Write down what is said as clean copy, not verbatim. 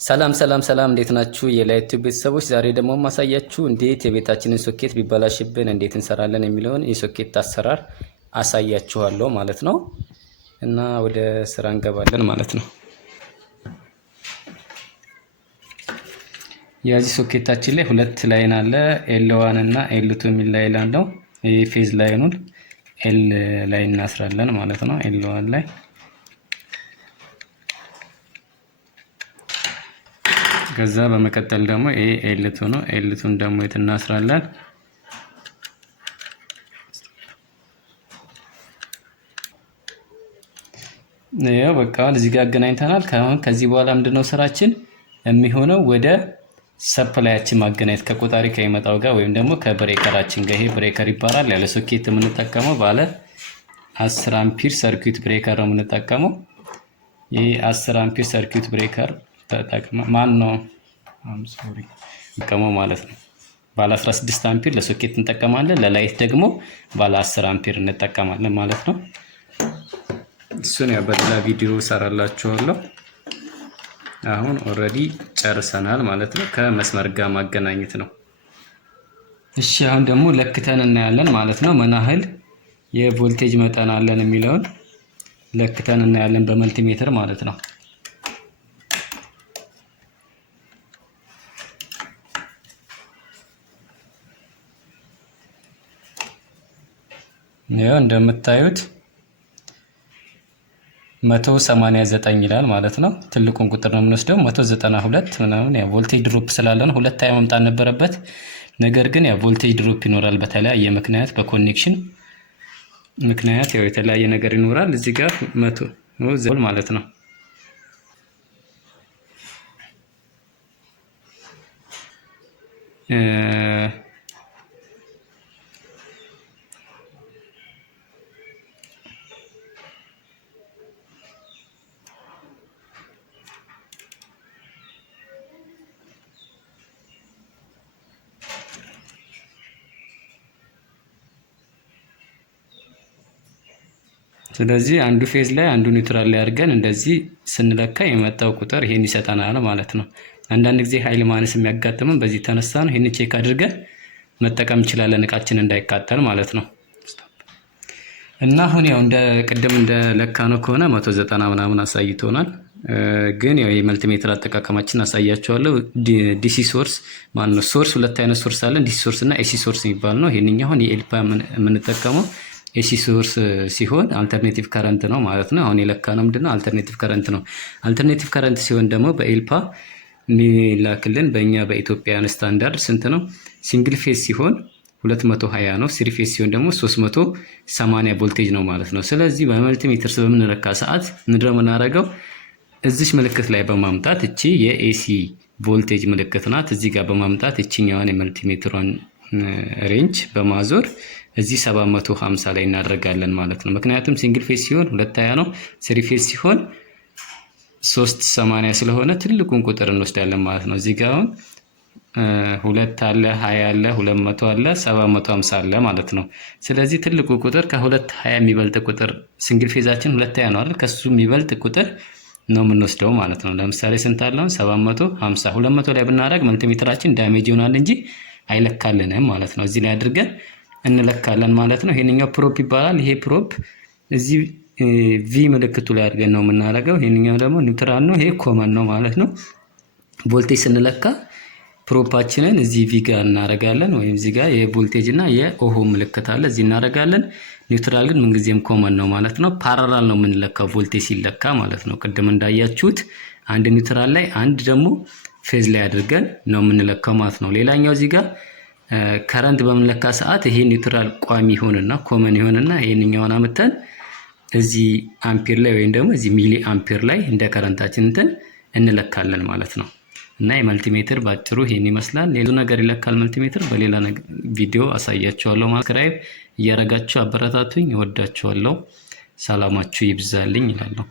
ሰላም ሰላም ሰላም እንዴት ናችሁ የላይት ቤተሰቦች? ዛሬ ደግሞ ማሳያችሁ እንዴት የቤታችንን ሶኬት ቢበላሽብን እንዴት እንሰራለን የሚለውን የሶኬት አሰራር አሳያችኋለሁ ማለት ነው። እና ወደ ስራ እንገባለን ማለት ነው። የዚህ ሶኬታችን ላይ ሁለት ላይን አለ፣ ኤል1 እና ኤል2 የሚል ላይን አለው። ይሄ ፌዝ ላይኑን ኤል ላይ እናስራለን ማለት ነው። ኤል1 ላይ ከዛ በመቀጠል ደግሞ ይሄ ኤል2 ነው። ኤል2ን ደግሞ የት እናስራለን? ያው በቃ እዚህ ጋር አገናኝተናል። ከዚህ በኋላ ምንድነው ስራችን የሚሆነው? ወደ ሰፕላያችን ማገናኘት ከቆጣሪ ከይመጣው ጋር ወይም ደግሞ ከብሬከራችን ጋር። ይሄ ብሬከር ይባላል። ያለ ሶኬት የምንጠቀመው ባለ 10 አምፒር ሰርኪዩት ብሬከር ነው የምንጠቀመው። ይሄ 10 አምፒር ሰርኪዩት ብሬከር ማን ነው እንቀመው ማለት ነው። ባለ 16 አምፒር ለሶኬት እንጠቀማለን። ለላይት ደግሞ ባለ 10 አምፒር እንጠቀማለን ማለት ነው። እሱን ያው በሌላ ቪዲዮ ሰራላችኋለሁ። አሁን ኦሬዲ ጨርሰናል ማለት ነው። ከመስመር ጋር ማገናኘት ነው። እሺ አሁን ደግሞ ለክተን እናያለን ማለት ነው። ምን ያህል የቮልቴጅ መጠን አለን የሚለውን ለክተን እናያለን በመልቲሜትር ማለት ነው። ያው እንደምታዩት 189 ይላል ማለት ነው። ትልቁን ቁጥር ነው የምንወስደው። 192 ምናምን ያው ቮልቴጅ ድሮፕ ስላለ ነው። ሁለት ታይም መምጣት ነበረበት። ነገር ግን ያው ቮልቴጅ ድሮፕ ይኖራል በተለያየ ምክንያት፣ በኮኔክሽን ምክንያት ያው የተለያየ ነገር ይኖራል። እዚህ ጋር 100 ማለት ነው። ስለዚህ አንዱ ፌዝ ላይ አንዱ ኒውትራል ላይ አድርገን እንደዚህ ስንለካ የመጣው ቁጥር ይሄን ይሰጠናል ማለት ነው። አንዳንድ ጊዜ ኃይል ማነስ የሚያጋጥመን በዚህ ተነሳ ነው። ይሄን ቼክ አድርገን መጠቀም እንችላለን፣ እቃችን እንዳይቃጠል ማለት ነው። እና አሁን ያው እንደ ቅድም እንደ ለካ ነው ከሆነ 190 ምናምን አሳይቶናል። ግን ያው የመልቲሜትር አጠቃቀማችን አሳያችኋለሁ። ዲሲ ሶርስ ማለት ነው። ሶርስ ሁለት አይነት ሶርስ አለ፣ ዲሲ ሶርስ እና ኤሲ ሶርስ የሚባል ነው። ይሄንኛው አሁን የኤልፓ የምንጠቀመው ኤሲ ሶርስ ሲሆን አልተርኔቲቭ ከረንት ነው ማለት ነው። አሁን የለካ ነው ምንድነው? አልተርኔቲቭ ከረንት ነው። አልተርኔቲቭ ከረንት ሲሆን ደግሞ በኤልፓ ሚላክልን በእኛ በኢትዮጵያን ስታንዳርድ ስንት ነው? ሲንግል ፌዝ ሲሆን 220 ነው። ስሪ ፌዝ ሲሆን ደግሞ 380 ቮልቴጅ ነው ማለት ነው። ስለዚህ በመልቲሜትር በምንለካ ሰዓት ምንድነው የምናደርገው? እዚች ምልክት ላይ በማምጣት እቺ የኤሲ ቮልቴጅ ምልክት ናት። እዚህ ጋር በማምጣት እቺኛዋን የመልቲሜትሯን ሬንጅ በማዞር እዚህ 750 ላይ እናደርጋለን ማለት ነው። ምክንያቱም ሲንግል ፌዝ ሲሆን 220 ነው። ስሪ ፌዝ ሲሆን 380 ስለሆነ ትልቁን ቁጥር እንወስዳለን ማለት ነው። እዚህ ጋር አሁን 2 አለ፣ 20 አለ፣ 200 አለ፣ 750 አለ ማለት ነው። ስለዚህ ትልቁ ቁጥር ከ220 የሚበልጥ ቁጥር ሲንግል ፌዛችን 220 ነው አይደል? ከሱ የሚበልጥ ቁጥር ነው የምንወስደው ማለት ነው። ለምሳሌ ስንት አለው? 750 200 ላይ ብናደርግ መልቲሜትራችን ዳሜጅ ይሆናል እንጂ አይለካልንም ማለት ነው። እዚህ ላይ አድርገን እንለካለን ማለት ነው። ይሄንኛው ፕሮፕ ይባላል። ይሄ ፕሮፕ እዚህ ቪ ምልክቱ ላይ አድርገን ነው የምናደርገው። ይሄንኛው ደግሞ ኒውትራል ነው። ይሄ ኮመን ነው ማለት ነው። ቮልቴጅ ስንለካ ፕሮፓችንን እዚህ ቪ ጋር እናደርጋለን፣ ወይም እዚህ ጋር የቮልቴጅ እና የኦሆ ምልክት አለ፣ እዚህ እናደርጋለን። ኒውትራል ግን ምንጊዜም ኮመን ነው ማለት ነው። ፓራላል ነው የምንለካው ቮልቴጅ ሲለካ ማለት ነው። ቅድም እንዳያችሁት አንድ ኒውትራል ላይ አንድ ደግሞ ፌዝ ላይ አድርገን ነው የምንለካው ማለት ነው። ሌላኛው እዚህ ጋር ከረንት በመለካ ሰዓት ይሄ ኒውትራል ቋሚ ይሆንና ኮመን ይሆንና ይሄንኛውን አመተን እዚህ አምፒር ላይ ወይም ደግሞ እዚህ ሚሊ አምፒር ላይ እንደ ከረንታችን እንለካለን ማለት ነው። እና የመልቲሜትር ባጭሩ ይሄን ይመስላል። ሌላ ነገር ይለካል መልቲሜትር በሌላ ቪዲዮ አሳያችኋለሁ። ሰብስክራይብ እያረጋችሁ አበረታቱኝ። እወዳችኋለሁ። ሰላማችሁ ይብዛልኝ ይላለሁ።